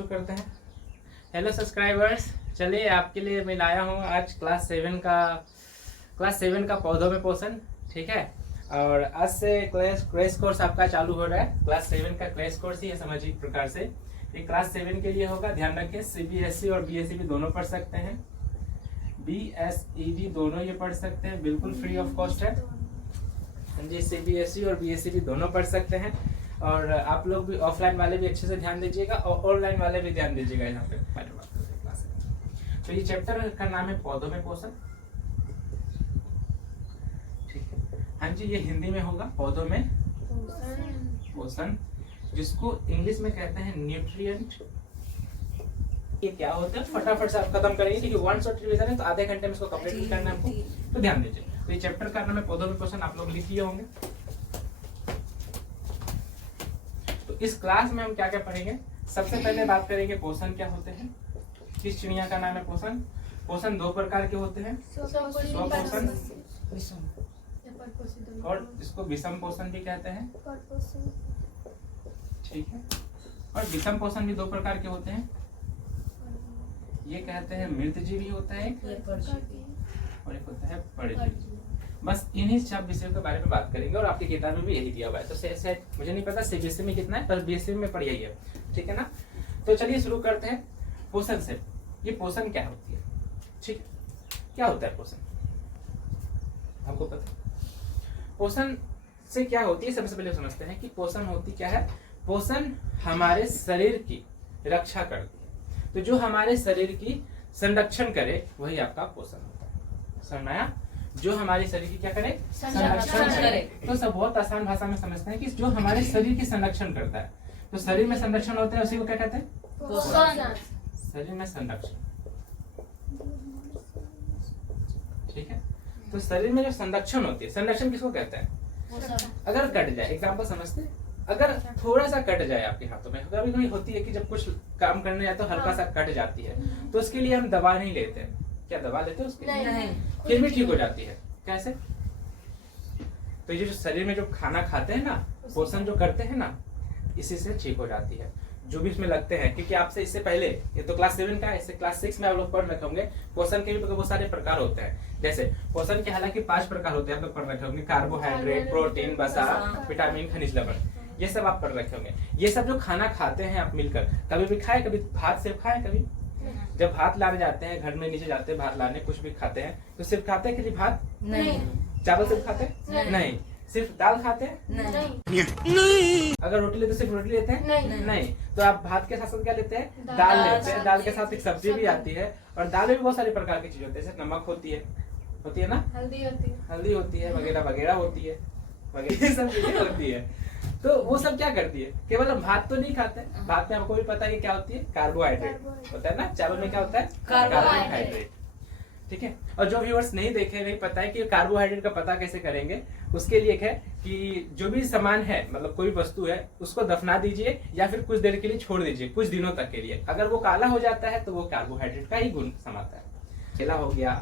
शुरू करते हैं। हेलो सब्सक्राइबर्स, चलिए आपके लिए मैं लाया हूँ आज क्लास 7 का पौधों में पोषण, ठीक है। और आज से क्रैश कोर्स आपका चालू हो रहा है। क्लास 7 का क्रैश कोर्स ही है, समझिए एक प्रकार से ये क्लास 7 के लिए होगा। ध्यान रखें, CBSE और BSE दोनों पढ़ सकते हैं, BSEB दोनों ये पढ़ सकते हैं, बिल्कुल फ्री ऑफ कॉस्ट है जी। CBSE और BSE दोनों पढ़ सकते हैं। और आप लोग भी ऑफलाइन वाले भी अच्छे से ध्यान दीजिएगा और ऑनलाइन वाले भी ध्यान दीजिएगा यहाँ पे। तो ये चैप्टर का नाम है पौधों में पोषण, ठीक है। हाँ जी, ये हिंदी में होगा पौधों में पोषण, जिसको इंग्लिश में कहते हैं न्यूट्रिएंट। ये क्या होता है फटाफट से आप खत्म करेंगे क्योंकि वन शॉट रिवीजन है, तो आधे घंटे में इसको कंप्लीट करना है हमको, तो ध्यान दीजिए। तो ये चैप्टर का नाम है पौधों में पोषण, आप लोग लिख लिए होंगे। तो इस क्लास में हम क्या क्या पढ़ेंगे, सबसे पहले बात करेंगे पोषण क्या होते हैं, किस चिड़िया का नाम है पोषण। पोषण दो प्रकार के होते हैं, स्वपोषण और इसको विषम पोषण भी कहते हैं, ठीक है। और विषम पोषण भी दो प्रकार के होते हैं, ये कहते हैं मृतजीवी होता है और एक होता है परजीवी। बस इन्हीं सब विषयों के बारे में बात करेंगे और आपकी किताब में भी यही दिया हुआ है। तो शायद मुझे नहीं पता CBSE में कितना है, पर BSE में पढ़िए है, ठीक है ना। तो चलिए शुरू करते हैं पोषण से। ये पोषण क्या होती है, ठीक है, क्या होता है पोषण, आपको पता पोषण से क्या होती है। सबसे पहले समझते हैं कि पोषण होती क्या है। पोषण हमारे शरीर की रक्षा करती है, तो जो हमारे शरीर की संरक्षण करे वही आपका पोषण होता है। समझाया, जो हमारे शरीर की क्या करे, संरक्षण करे। तो सब बहुत आसान भाषा में समझते हैं कि जो हमारे शरीर की संरक्षण करता है, तो शरीर में संरक्षण होता है उसी को क्या कहते हैं, पोषण। शरीर में संरक्षण, ठीक है। तो शरीर में जो संरक्षण होती है, संरक्षण किसको कहते हैं, अगर कट जाए, एग्जाम्पल समझते हैं, अगर थोड़ा सा कट जाए आपके हाथों में, कभी कभी होती है कि जब कुछ काम करने जाए तो हल्का सा कट जाती है, तो उसके लिए हम दवा नहीं लेते हैं। क्या दवा लेते हैं उसके लिए? नहीं। फिर भी ठीक हो जाती है, कैसे? तो ये जो शरीर में जो खाना खाते हैं ना, पोषण जो करते हैं ना, इसी से ठीक हो जाती है, जो भी इसमें लगते हैं। क्योंकि आपसे इससे पहले, ये तो क्लास 7 का है, इससे क्लास 6 में आप लोग पढ़ रखे होंगे पोषण के भी बहुत सारे प्रकार होते हैं। जैसे पोषण के हालांकि 5 प्रकार होते हैं, आप लोग पढ़ रखे होंगे, कार्बोहाइड्रेट, प्रोटीन, वसा, विटामिन, खनिज लवण, ये सब आप पढ़ रखे होंगे। ये सब जो खाना खाते हैं आप मिलकर, कभी भी खाए, कभी भात सिर्फ खाए, कभी जब भात लाने जाते हैं, घर में नीचे जाते हैं भात लाने, कुछ भी खाते हैं तो सिर्फ खाते हैं कि भात नहीं, चावल सिर्फ खाते हैं नहीं, सिर्फ दाल खाते हैं नहीं, अगर रोटी लेते सिर्फ रोटी लेते हैं नहीं। तो आप भात के साथ साथ क्या लेते हैं, दाल लेते हैं। दाल के साथ एक सब्जी भी आती है, और दाल में भी बहुत सारे प्रकार की चीज होती है, जैसे नमक होती है ना, हल्दी होती है, वगैरह वगैरह होती है, वगैरह सब चीजें होती है। तो वो सब क्या करती है, केवल हम भात तो नहीं खाते, भात में आपको भी पता है कि क्या होती है, कार्बोहाइड्रेट होता है ना। चावल में क्या होता है, कार्बोहाइड्रेट, ठीक है। और जो व्यूअर्स नहीं देखे, नहीं पता है कि कार्बोहाइड्रेट का पता कैसे करेंगे, उसके लिए है कि जो भी सामान है, मतलब कोई वस्तु है, उसको दफना दीजिए या फिर कुछ देर के लिए छोड़ दीजिए, कुछ दिनों तक के लिए। अगर वो काला हो जाता है तो वो कार्बोहाइड्रेट का ही गुण समाता है। केला हो गया,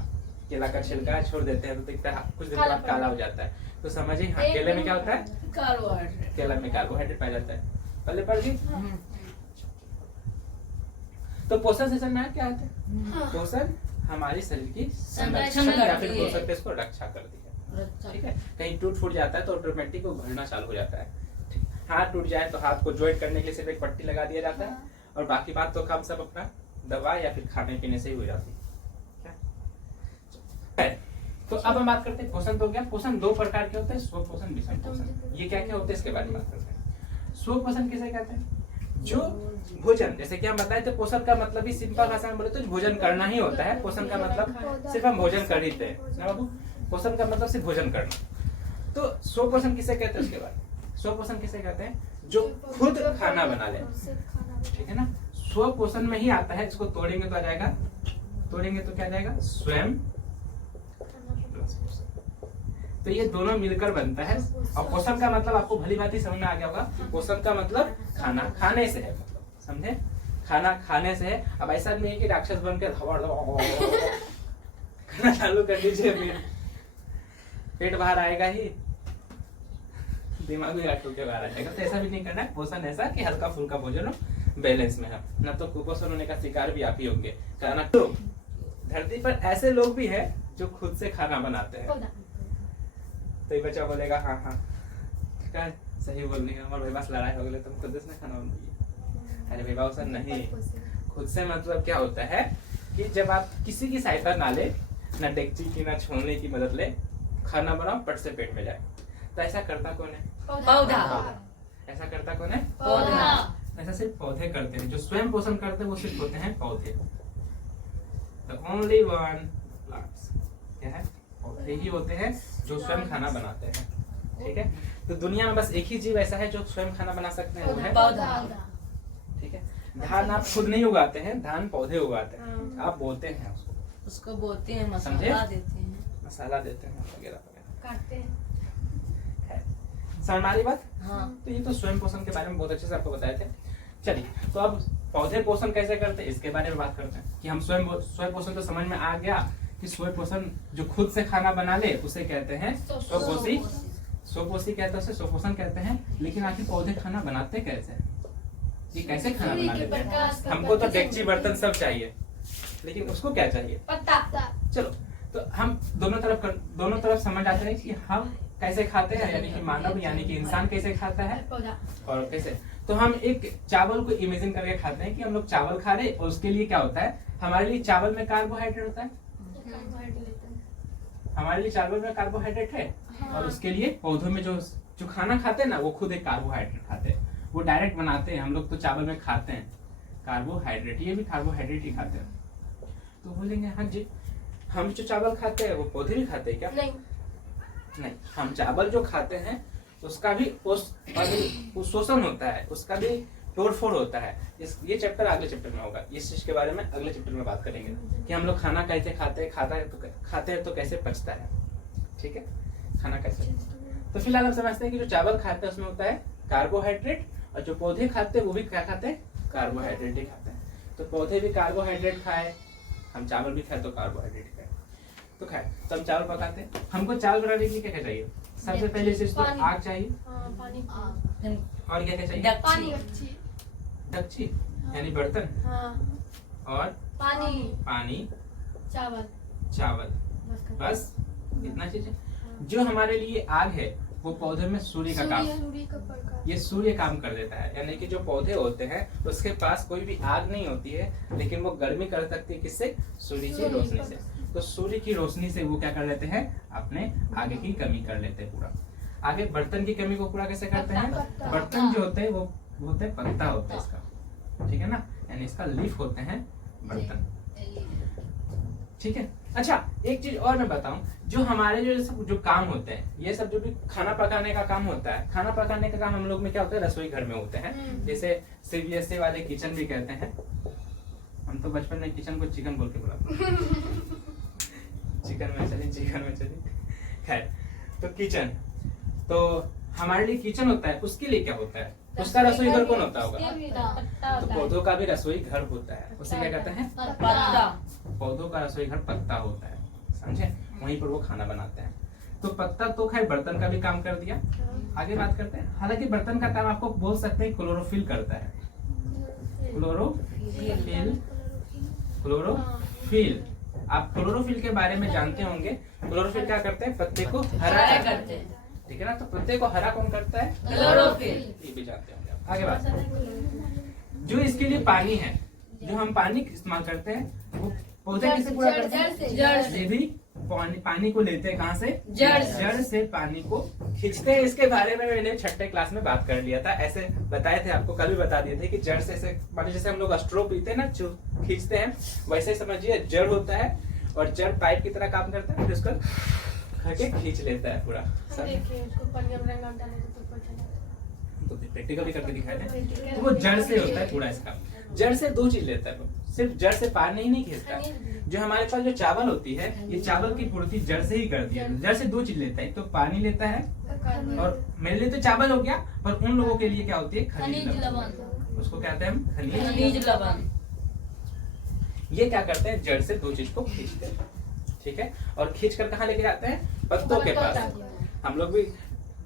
केला का छिलका छोड़ देते हैं तो दिखता है कुछ दिन बाद काला हो जाता है, तो समझिए हाँ, केले में क्या होता है, कार्बोहाइड्रेट, केला में कार्बोहाइड्रेट पाया जाता है। पहले पढ़ ली। तो पोषण से समझना क्या होता है, पोषण हमारे शरीर की संरक्षण या फिर बोल सकते इसको रक्षा करती है, ठीक है। कहीं टूट फूट जाता है तो ऑटोमेटिक वो भरना चालू हो जाता है। हाथ टूट जाए तो हाथ को ज्वाइंट करने के लिए सिर्फ एक पट्टी लगा दिया जाता है, और बाकी बात तो काम सब अपना दवा या फिर खाने पीने से ही हो जाती है। तो अब हम बात करते हैं पोषण। तो क्या, पोषण दो प्रकार के होते हैं, स्वपोषण, विषम पोषण। ये क्या क्या होते हैं इसके बारे में बात करते हैं। स्वपोषण किसे कहते हैं, जो भोजन, जैसे कि हम बताए थे, पोषण का मतलब ही सिंपल भाषा में बोले तो भोजन करना ही होता है। पोषण का मतलब सिर्फ हम भोजन कर ही थे ना बाबू, पोषण का मतलब सिर्फ भोजन करना। तो स्वपोषण किसे कहते हैं उसके बाद, स्वपोषण किसे कहते हैं, जो खुद खाना बना ले, ठीक है ना। स्वपोषण में ही आता है, इसको तोड़ेंगे तो आ जाएगा, तोड़ेंगे तो क्या आ जाएगा, स्वयं। तो ये दोनों मिलकर बनता है। और पोषण का मतलब आपको भली भांति समझ में आ गया होगा, पोषण का मतलब खाना खाने से है, मतलब समझे, खाना खाने से है। अब ऐसा नहीं है कि राक्षस बनकर खाना चालू कर दीजिए, पेट बाहर आएगा ही, दिमाग भी आटू के बाहर आ जाएगा। तो ऐसा भी नहीं करना है। पोषण ऐसा कि हल्का फुल्का भोजन हो, बैलेंस में है, ना तो कुपोषण होने का शिकार भी आप ही होंगे। खाना तो धरती पर ऐसे लोग भी हैं जो खुद से खाना बनाते हैं। तो ये बच्चा बोलेगा हाँ हाँ क्या है? सही बोलने का, हमारे भाई लड़ाई हो गई तुम खुद से खाना बनाइए। अरे भाई सर नहीं, खुद से मतलब क्या होता है कि जब आप किसी की सहायता ना ले, ना डेगची की ना छोलने की मदद ले, खाना बनाओ पट से पेट में जाए, तो ऐसा करता कौन है? पौधा। ऐसा करता कौन है? पौधा। ऐसा सिर्फ पौधे करते हैं, जो स्वयं पोषण करते हैं वो सिर्फ होते हैं पौधे। The only one plants क्या है? पौधे ही होते हैं जो स्वयं खाना बनाते हैं। ठीक है, तो दुनिया में बस एक ही जीव ऐसा है जो स्वयं खाना बना सकते हैं, वो है पौधा। ठीक है, धान आप खुद नहीं उगाते हैं, धान पौधे उगाते हैं, आप बोते हैं उसको बोते हैं, समझे? मसाला देते हैं, मसाला देते हैं वगैरह वगैरह, काटते हैं। समझ में आ रही बात? हाँ। तो ये तो स्वयं पोषण के बारे में बहुत अच्छे से आपको बताए थे। चलिए, तो अब पौधे पोषण कैसे करते हैं इसके बारे में बात करते हैं कि हम स्वयं पोषण तो समझ में आ गया कि स्वयं पोषण जो खुद से खाना बना ले उसे कहते हैं स्वपोषी। स्वपोषी कहते हैं, उसे स्वपोषण कहते हैं। लेकिन आखिर पौधे खाना बनाते कैसे हैं? ये कैसे खाना बना लेते हैं? हमको तो डेगची बर्तन सब चाहिए, लेकिन उसको क्या चाहिए? पत्ता। चलो, तो हम दोनों तरफ समझ आते हैं कि हम कैसे खाते हैं, यानी कि मानव यानी कि इंसान कैसे खाता है और कैसे। तो हम एक चावल को इमेजिन करके खाते हैं कि हम लोग चावल खा रहे, और उसके लिए क्या होता है, हमारे लिए चावल में कार्बोहाइड्रेट होता है, हमारे लिए चावल में कार्बोहाइड्रेट है। और उसके लिए पौधों में जो खाना खाते हैं ना, वो खुद एक कार्बोहाइड्रेट खाते हैं, वो डायरेक्ट बनाते हैं। हम लोग तो चावल में खाते हैं कार्बोहाइड्रेट, ये भी कार्बोहाइड्रेट ही खाते हैं। तो बोलेंगे हाँ जी, हम जो चावल खाते हैं वो पौधे भी खाते हैं क्या? नहीं, हम चावल जो खाते हैं उसका भी शोषण होता है, उसका भी तोड़फोड़ होता है। ये चैप्टर अगले चैप्टर में होगा, इस चीज के बारे में अगले चैप्टर में बात करेंगे कि हम लोग खाना कैसे खाते हैं, खाते हैं तो कैसे पचता है। ठीक है, खाना कैसे। तो फिलहाल हम समझते हैं कि जो चावल खाते हैं उसमें होता है कार्बोहाइड्रेट, और जो पौधे खाते हैं वो भी क्या खाते हैं? कार्बोहाइड्रेट ही खाते हैं। तो पौधे भी कार्बोहाइड्रेट खाए, हम चावल भी खाए तो कार्बोहाइड्रेट खाए, तो खाए तो हम चावल पकाते हैं। हमको चावल बनाने के लिए क्या क्या चाहिए? सबसे पहले चीज तो आग चाहिए, पानी और क्या क्या चाहिए? डेगची यानी बर्तन, और पानी, चावल, बस इतना चीज है। जो हमारे लिए आग है वो पौधे में सूर्य का काम, ये सूर्य काम कर देता है। यानी कि जो पौधे होते हैं उसके पास कोई भी आग नहीं होती है, लेकिन वो गर्मी कर सकती है किससे? सूर्य की रोशनी से। तो सूर्य की रोशनी से वो क्या कर लेते हैं? अपने आगे की कमी कर लेते हैं पूरा। आगे बर्तन की कमी को पूरा कैसे करते हैं? बर्तन जो होते हैं वो होते हैं पत्ता होता है इसका, ठीक है ना, यानी इसका लीफ होते हैं बर्तन। ठीक है, अच्छा एक चीज और मैं बताऊं, जो हमारे जो काम होते हैं, ये सब जो भी खाना पकाने का काम होता है, खाना पकाने का काम हम लोग में क्या होता है? रसोई घर में होते हैं, जैसे सीबीएसई वाले किचन भी कहते हैं। हम तो बचपन में किचन को चिकन बोल के बुलाते चिकन में चलिए खैर, तो किचन, तो हमारे लिए किचन होता है, उसके लिए क्या होता है? उसका रसोई घर कौन होता होगा? तो पौधों का भी रसोई घर होता है, उसे क्या कहते हैं? पत्ता। पौधों का रसोई घर पत्ता होता है, समझे? वहीं पर वो खाना बनाते हैं। तो पत्ता तो खैर बर्तन का भी काम कर दिया। आगे बात करते हैं, हालांकि बर्तन का काम आपको बोल सकते हैं क्लोरोफिल करता है। क्लोरोफिल, आप क्लोरोफिल के बारे में जानते होंगे। क्लोरोफिल क्या करते हैं? पत्ते को हरा करते हैं, ठीक है ना। तो पत्ते को हरा कौन करता है? क्लोरोफिल। ये भी जानते होंगे आप। आगे बात, जो इसके लिए पानी है, जो हम पानी इस्तेमाल करते हैं वो पौधे किससे पूरा करते हैं? जड़ से। ये भी पानी को लेते हैं कहाँ से? जड़ से पानी को खींचते हैं। इसके बारे में मैंने छठे क्लास में बात कर लिया था, ऐसे बताए थे आपको, कल भी बता दिए थे कि जड़ से जैसे हम लोग स्ट्रो पीते हैं ना, जो खींचते हैं, वैसे समझिए जड़ होता है, और जड़ पाइप की तरह काम करता है, फिर उसको करके खींच लेता है पूरा। तो प्रैक्टिकली करके दिखाए थे, तो वो जड़ से होता है पूरा इसका। जड़ से दो चीज लेता है, सिर्फ जड़ से पानी ही नहीं खींचता। जो हमारे पास जो चावल होती है, ये चावल की पूर्ति जड़ से ही करती है। जड़ से दो चीज लेता है, एक तो पानी लेता है, और मेरे लिए तो चावल हो गया, पर उन लोगों के लिए क्या होती है? खनिज लवण। उसको कहते हैं हम खनिज लवण। ये क्या करते हैं? जड़ से दो चीज को खींचते हैं, ठीक है। और खींच कर कहाँ लेके जाते हैं? पत्तों के पास। हम लोग भी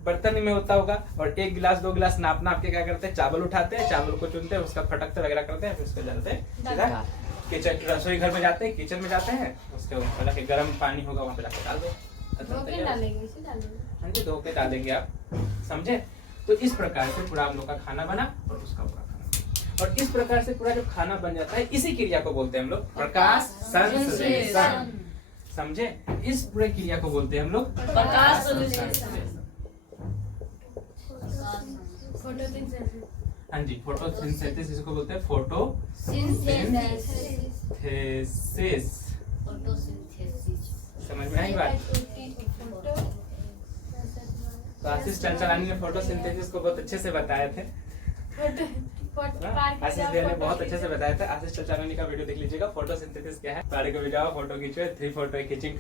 बर्तन में होता होगा, और 1 गिलास 2 गिलास नाप नाप के क्या करते हैं, चावल उठाते हैं, चावल को चुनते हैं, उसका फटकते वगैरह करते हैं, फिर उसको डालते हैं सीधा किचन रसोई घर में जाते हैं, किचन में जाते हैं, उसके ऊपर जाके गर्म पानी होगा वहाँ पे जाके डाल दो, हाँ जी धो के डालेंगे आप, समझे। तो इस प्रकार से पूरा हम लोग का खाना बना और उसका पूरा खाना, और इस प्रकार से पूरा जो खाना बन जाता है, इसी क्रिया को बोलते हैं हम लोग प्रकाश संश्लेषण, समझे। इस पूरे क्रिया को बोलते हैं हम लोग प्रकाश हाँ जी फोटोसिंथेसिस, इसको बोलते हैं फोटोसिंथेसिस। समझ में आई बात। तो आशीष चंचलानी ने फोटोसिंथेसिस को बहुत अच्छे से बताए थे, आशीष भैया ने बहुत अच्छे से बताया था। आशीष चंचलानी का वीडियो देख लीजिएगा, फोटोसिंथेसिस क्या है। पारे को भी जाओ, फोटो खींचो, 3 फोटो खींचिंग,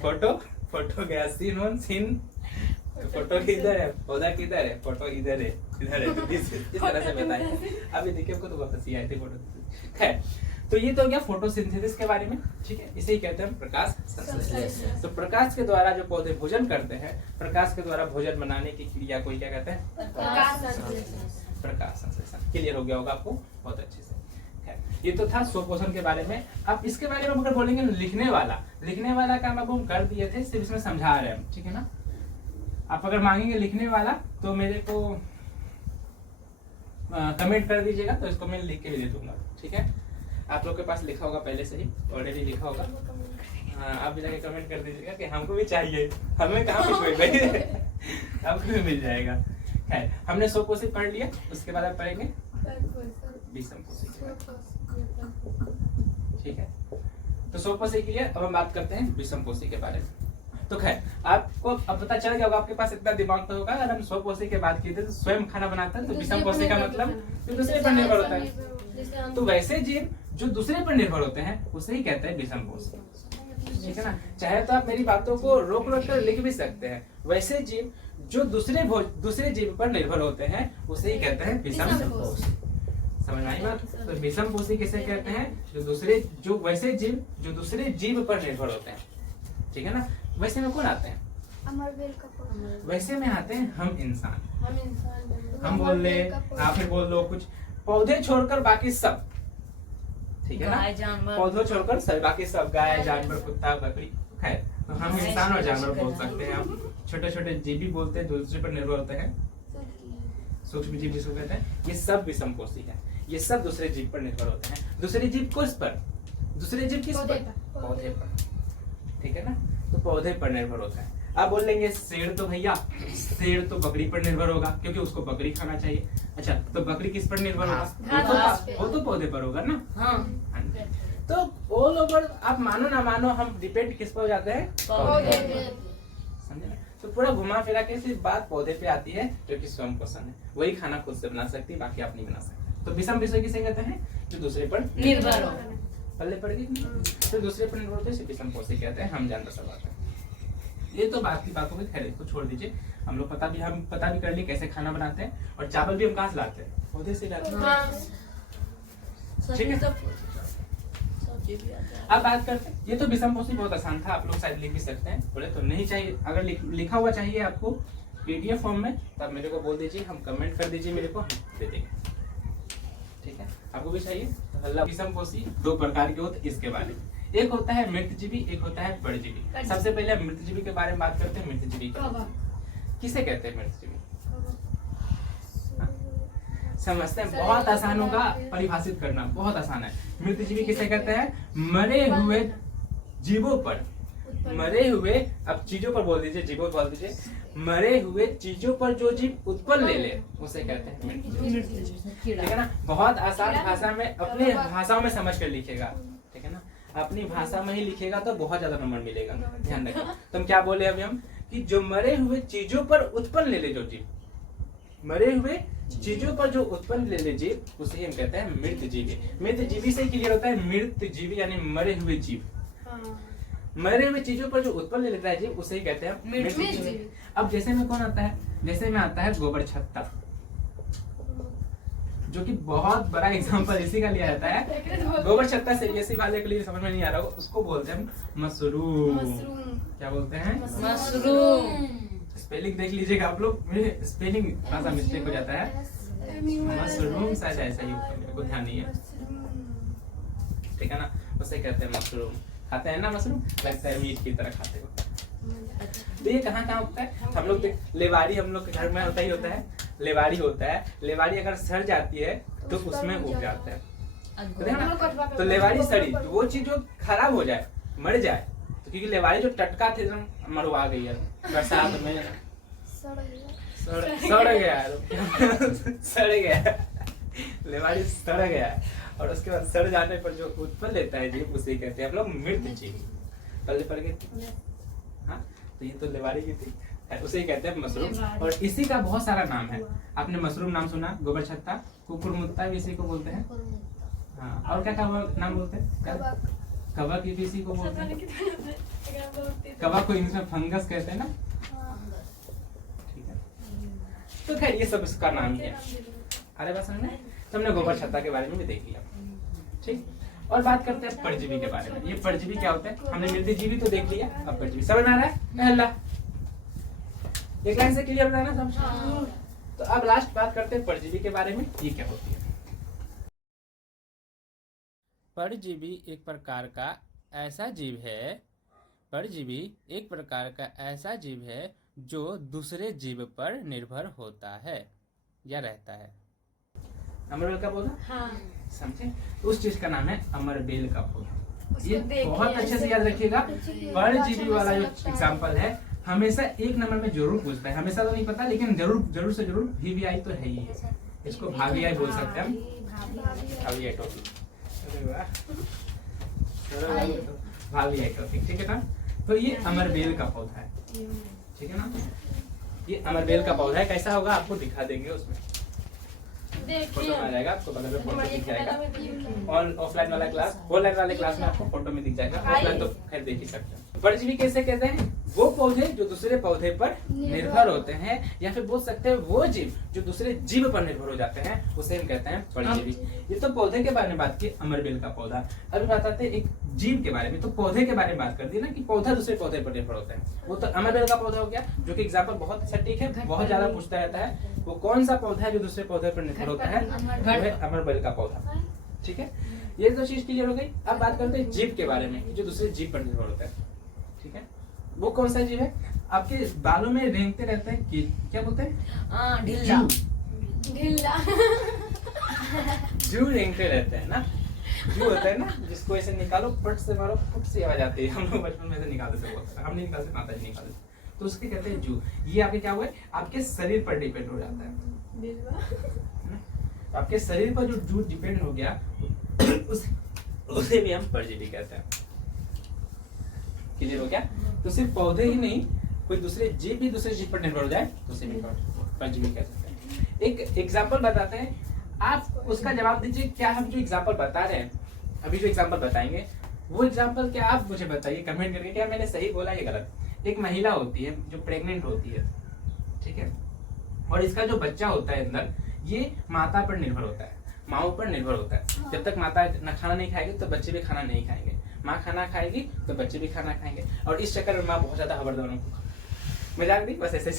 फोटो गया सीन 1 सीन, फोटो किधर है, पौधा किधर है, फोटो इधर है, इधर है, इस तरह से बताया। अभी देखिए आपको तो बहुत हंसी आई थी फोटो। खैर, तो ये तो हो गया फोटोसिंथेसिस के बारे में, ठीक है। इसे ही कहते हैं प्रकाश संश्लेषण। तो प्रकाश के द्वारा जो पौधे भोजन करते हैं, प्रकाश के द्वारा भोजन बनाने की क्रिया को क्या कहते हैं, प्रकाश संश्लेषण। क्लियर हो गया होगा आपको बहुत अच्छे से। ये तो था स्वपोषण के बारे में। अब इसके बारे में अगर बोलेंगे लिखने वाला काम अब हम कर दिए थे, सिर्फ इसमें समझा रहे हैं, ठीक है ना। आप अगर मांगेंगे लिखने वाला तो मेरे को कमेंट कर दीजिएगा, तो इसको मैं लिख के भी दे दूंगा, ठीक है। आप लोग के पास लिखा होगा पहले से ही, ऑलरेडी लिखा होगा। हाँ, आप भी जाके कमेंट कर दीजिएगा कि हमको भी चाहिए, हमें कहाँ पे कोई भाई आपको भी मिल जाएगा। खैर, हमने स्वपोषी पढ़ लिया, उसके बाद आप पढ़ेंगे विषमपोषी, ठीक है। तो स्वपोषी के लिए अब हम बात करते हैं विषमपोषी के बारे में। तो खैर, आपको अब पता चल गया होगा, आपके पास इतना दिमाग तो होगा। अगर हम स्वपोषी की बात की थी तो स्वयं खाना बनाता है, तो विषमपोषी का मतलब जो दूसरे पर निर्भर होता है। तो वैसे जीव जो दूसरे पर निर्भर होते हैं उसे ही कहते हैं विषमपोषी, ठीक है ना। चाहे तो आप मेरी बातों को रोक कर लिख भी सकते हैं। वैसे जीव जो दूसरे जीव पर निर्भर होते हैं उसे ही कहते हैं विषमपोषी। समझ में आई बात। तो विषमपोषी किसे कहते हैं, जो वैसे जीव जो दूसरे जीव पर निर्भर होते हैं, ठीक है ना। वैसे में कौन आते हैं, वैसे में आते हैं हम इंसान। हम बोल ले, आप फिर बोल लो कुछ, पौधे छोड़कर बाकी सब, ठीक है ना। पौधों छोड़कर सब बाकी सब, गाय जानवर कुत्ता बकरी, खैर तो हम इंसान और जानवर बोल सकते हैं। हम छोटे छोटे जीव भी बोलते हैं, दूसरे पर निर्भर होते हैं, सूक्ष्म जीव जिसको कहते हैं। ये सब विषमपोषी है, ये सब दूसरे जीव पर निर्भर होते हैं। दूसरे जीव किस पर, दूसरे जीव किस पर, पौधे पर, ठीक है ना। तो पौधे पर निर्भर होता है। आप बोल लेंगे शेर तो भैया, शेर तो बकरी पर निर्भर होगा क्योंकि उसको बकरी खाना चाहिए। अच्छा, तो बकरी किस पर निर्भर होगा, वो तो पौधे पर होगा ना। हाँ। तो ऑल ओवर आप मानो ना मानो, हम डिपेंड किस पर हो जाते हैं, पौधे। समझे ना। तो पूरा घुमा फिरा के सिर्फ बात पौधे पे आती है, जो कि स्वयं पोषण है। वही खाना खुद से बना सकती है, बाकी आप नहीं बना सकते। तो विषम विषय किसे कहते हैं, जो दूसरे पर निर्भर हो। पल्ले पड़ गई, तो दूसरे पर निर्भर होते हैं विषमपोषी कहते हैं। हम जानवर सब आते हैं। ये तो बात की बातों को खैर इसको छोड़ दीजिए। हम लोग पता भी कर लिए कैसे खाना बनाते हैं, और चावल भी हम कहाँ से लाते हैं, पौधे से लाते हैं, ठीक है। अब बात करते हैं, ये तो विषमपोषी बहुत आसान था, आप लोग शायद लिख भी सकते हैं। बोले तो नहीं चाहिए, अगर लिखा हुआ चाहिए आपको पीडीएफ फॉर्म में, तब मेरे को बोल दीजिए, हम कमेंट कर दीजिए मेरे को, हम दे देंगे, ठीक है। आपको भी चाहिए। विषमपोषी 2 प्रकार के होते हैं, इसके बारे में। एक होता है मृतजीवी, एक होता है परजीवी। सबसे पहले मृतजीवी के बारे में बात करते हैं। मृतजीवी किसे कहते हैं, मृतजीवी समझते हैं, बहुत आसान होगा परिभाषित करना, बहुत आसान है। मृतजीवी किसे कहते हैं, मरे हुए जीवों पर, मरे हुए, अब चीजों पर बोल दीजिए, जीवों पर बोल दीजिए, मरे हुए चीजों पर जो जीव उत्पन्न ले ले उसे कहते हैं मृतजीवी, ठीक है ना। बहुत आसान भाषा में, अपने भाषाओं में समझ कर लिखेगा, ठीक है ना। अपनी भाषा में ही लिखेगा तो बहुत ज्यादा नंबर मिलेगा, ध्यान रखिए। तो हम क्या बोले अभी हम, कि जो मरे हुए चीजों पर उत्पन्न ले ले जो जीव, मरे हुए चीजों पर जो उत्पन्न ले ले जीव, उसे ही हम कहते हैं मृतजीवी। मृतजीवी से क्लियर होता है, मृतजीवी यानी मरे हुए जीव। मरे हुए चीजों पर जो उत्पन्न ले लेता है जीव, उसे ही कहते हैं मृतजीवी। अब जैसे में कौन आता है, जैसे में आता है गोबर छत्ता, जो कि बहुत बड़ा एग्जांपल इसी का लिया जाता है। गोबर छत्ता सीबीएसई वाले के लिए समझ में नहीं आ रहा होगा, उसको बोलते हैं मशरूम। क्या बोलते हैं, मशरूम। स्पेलिंग देख लीजिएगा आप लोग, मेरे स्पेलिंग थोड़ा सा मिस्टेक हो जाता है। मशरूम शायद ऐसा ही होगा, मेरे को ध्यान नहीं है, ठीक है ना। उसे कहते हैं मशरूम, खाते हैं ना मशरूम, लगता है मीट की तरह खाते हो। तो ये कहाँ कहाँ होता है, हम लोग लेवाड़ी हम लोग के घर में होता ही होता है, लेवाड़ी होता है। लेवाड़ी अगर सड़ जाती है तो उसमें उग जाता है, तो देखो ना, तो लेवाड़ी सड़ी तो वो चीज जो खराब हो जाए, मर जाए, तो क्योंकि लेवाड़ी जो टटका थे एकदम मरवा गई है बरसात में, सड़ गया सड़ गया, लेवाड़ी सड़ गया, और उसके बाद सड़ जाने पर जो उत्पन्न लेता है जीव उसे कहते हैं हम लोग मृत जीव। पल्ले पड़ गई, हाँ, तो ये तो लेवाड़ी की थी, उसे ही कहते हैं मशरूम। और इसी का बहुत सारा नाम है, आपने मशरूम नाम सुना, गोबर छत्ता, कुकुरमुत्ता भी इसी को बोलते हैं, हाँ, और क्या नाम बोलते हैं, कवक भी इसी को बोलते हैं, कवक को इंग्लिश में फंगस कहते हैं ना, ठीक है। तो खैर ये सब इसका नाम है। अरे बस हमने तो हमने गोबर छत्ता के बारे में भी देख लिया, ठीक। और बात करते हैं परजीवी के बारे में। ये परजीवी क्या होता है, हमने मृत जीवी तो देख लिया, अब परजीवी समझ में आ रहा है अल्लाह, ये कैसे क्लियर बताना समझ। तो अब लास्ट बात करते हैं परजीवी के बारे में, ये क्या होती है। परजीवी एक प्रकार का ऐसा जीव है, परजीवी एक प्रकार का ऐसा जीव है जो दूसरे जीव पर निर्भर होता है या रहता है। अमरबेल का पौधा, हाँ। समझे, उस चीज का नाम है अमरबेल का पौधा। ये बहुत अच्छे से याद रखिएगा, परजीवी वाला जो एग्जाम्पल है हमेशा एक नंबर में जरूर पूछता है, हमेशा तो नहीं पता लेकिन जरूर से जरूर VVI तो है ही है, इसको भाभी बोल सकते हैं हम, भाभी टॉपिक, भाभी टॉपिक, ठीक है ना। तो ये अमरबेल का पौधा है, ठीक है ना, ये अमरबेल का पौधा है। कैसा होगा आपको दिखा देंगे, उसमें फोटो में आ जाएगा, आपको बगल में फोटो दिख जाएगा। और ऑफलाइन वाला क्लास, ऑनलाइन वाले क्लास में आपको फोटो में दिख जाएगा, ऑफलाइन तो खैर देख ही सकते हैं। परजीवी कैसे कहते हैं, वो पौधे जो दूसरे पौधे पर निर्भर होते हैं, या फिर बोल सकते हैं वो जीव जो दूसरे जीव पर निर्भर हो जाते हैं, उसे हम कहते हैं परजीवी। ये तो पौधे के बारे में बात की, अमरबेल का पौधा। अभी बताते हैं एक जीव के बारे में, तो पौधे के बारे में बात कर दी ना कि पौधा दूसरे पौधे पर निर्भर होता है, वो तो अमरबेल का पौधा हो गया, जो कि एग्जाम्पल बहुत सटीक है, बहुत ज्यादा पूछता रहता है। वो कौन सा पौधा है जो दूसरे पौधे पर निर्भर होता है, वो है अमरबेल का पौधा, ठीक है। ये तो चीज क्लियर हो गई। अब बात करते हैं जीव के बारे में, जो दूसरे जीव पर निर्भर होता है, ठीक है। वो कौन सा जीव है, आपके बालों में रेंगते रहते हैं कि क्या बोलते हैं, ढिल्ला, ढिल्ला, जू रेंगते रहते हैं ना, जू होता है ना, जिसको ऐसे निकालो फट से मारो फट से आवाज आती है, हम लोग बचपन में ऐसे निकालते थे, बहुत हम नहीं निकालते, माता जी निकालते, तो उसके कहते हैं जू। ये आपके क्या हुआ है, आपके शरीर पर डिपेंड हो जाता है, आपके शरीर पर जो जू डिपेंड हो गया उसे भी हम परजीवी कहते हैं। क्लियर हो गया। तो सिर्फ पौधे ही नहीं, कोई दूसरे जीव भी दूसरे जीव पर निर्भर हो जाए तो उसे भी परजीवी कह सकते हैं। एक एग्जांपल बताते हैं, आप उसका जवाब दीजिए। क्या हम जो एग्जांपल बता रहे हैं, अभी जो एग्जांपल बताएंगे वो एग्जांपल क्या आप मुझे बताइए कमेंट करके, क्या मैंने सही बोला या गलत। एक महिला होती है जो प्रेग्नेंट होती है, ठीक है, और इसका जो बच्चा होता है अंदर, ये माता पर निर्भर होता है, माँ पर निर्भर होता है। जब तक माता न खाना नहीं खाएगी तो बच्चे भी खाना नहीं खाएंगे, माँ खाना खाएगी तो बच्चे भी खाना खाएंगे। और इस चक्कर में माँ बहुत ज्यादा खबरदार, मजाक नहीं, बस ऐसे,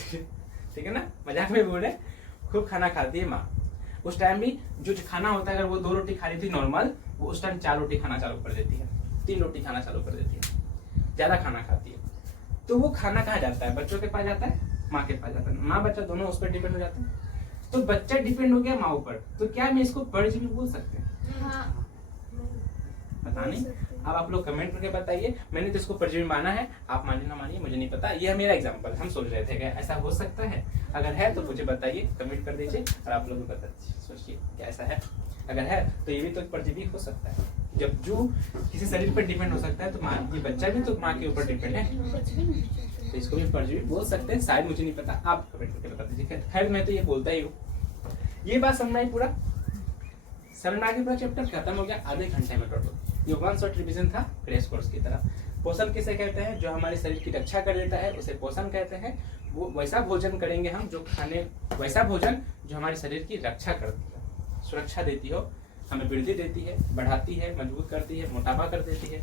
ठीक है ना, मजाक में बोल रहे, खूब खाना खाती है माँ। उस टाइम भी जो खाना होता है, अगर वो 2 रोटी खा रही थी नॉर्मल, वो उस टाइम 4 रोटी खाना चालू कर देती है, 3 रोटी खाना चालू कर देती है, ज्यादा खाना खाती है। तो वो खाना कहाँ जाता है, बच्चों के पास जाता है, माँ के पास जाता है, माँ बच्चा दोनों उस पर डिपेंड हो जाते हैं। तो बच्चा डिपेंड हो गया माँ पर, तो क्या मैं इसको परजीवी बोल सकते हैं? हाँ। पता नहीं, अब आप लोग कमेंट करके बताइए। मैंने तो इसको परजीवी माना है, आप मानिए ना मानिए मुझे नहीं पता, ये है मेरा एग्जांपल, हम सोच रहे थे कि ऐसा हो सकता है। अगर है तो मुझे बताइए, कमेंट कर दीजिए, और आप लोग बता सोचिए क्या ऐसा है। अगर है तो ये भी तो एक परजीवी हो सकता है। जब जो किसी शरीर पर डिपेंड हो सकता है, तो माँ, ये बच्चा भी तो माँ के ऊपर डिपेंड है, तो इसको भी परजीवी बोल सकते हैं, शायद, मुझे नहीं पता, आप कमेंट करके बता दीजिए। खैर मैं तो ये बोलता ही हूँ। ये बात समझ आई, पूरा समझ में आ गया, पूरा चैप्टर खत्म हो गया आधे घंटे में टोटल। ये 1 शॉर्ट रिवीजन था क्रैश कोर्स की तरह। पोषण किसे कहते हैं, जो हमारे शरीर की रक्षा कर लेता है उसे पोषण कहते हैं। वो वैसा भोजन करेंगे हम जो खाने, वैसा भोजन जो हमारे शरीर की रक्षा करती है, सुरक्षा देती हो, हमें वृद्धि देती है, बढ़ाती है, मजबूत करती है, मोटापा कर देती है।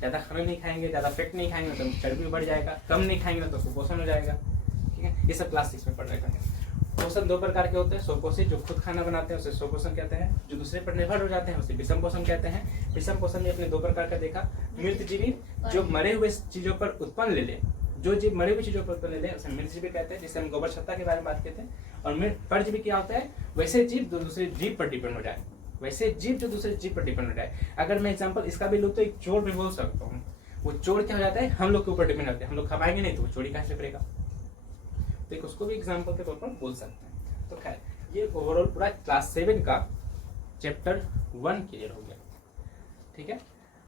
ज्यादा खाना नहीं खाएंगे, ज्यादा फैट नहीं खाएंगे तो चर्बी बढ़ जाएगा, कम नहीं खाएंगे तो कुपोषण हो जाएगा, ठीक है। ये सब क्लास 6 में पढ़ रहे हैं। पोषण दो प्रकार के होते हैं, स्वपोषी जो खुद खाना बनाते हैं उसे स्वपोषण कहते हैं, जो दूसरे पर निर्भर हो जाते हैं उसे विषम पोषण कहते हैं। विषम पोषण में अपने दो प्रकार का देखा, मृतजीवी जो मरे हुए चीजों पर उत्पन्न ले ले, जो जीव मरे हुए चीजों पर उत्पन्न ले ले उसे मृतजीवी कहते हैं, जिससे हम गोबर छत्ता के बारे में बात करते हैं। और परजीवी क्या होता है, वैसे जीव जो दूसरे जीव पर डिपेंड हो जाए, वैसे जीव जो दूसरे जीव पर डिपेंड हो जाए। अगर मैं एग्जाम्पल इसका भी लूँ तो एक चोर में बोल सकता हूँ, वो चोर क्या हो जाता है, हम लोग के ऊपर डिपेंड होते हैं, हम लोग खपाएंगे नहीं तो वो चोरी कहाँ से करेगा, तो एक उसको भी एग्जाम्पल के तौर पर बोल सकते हैं। तो खैर ये ओवरऑल पूरा क्लास 7 का चैप्टर 1 क्लियर हो गया, ठीक है।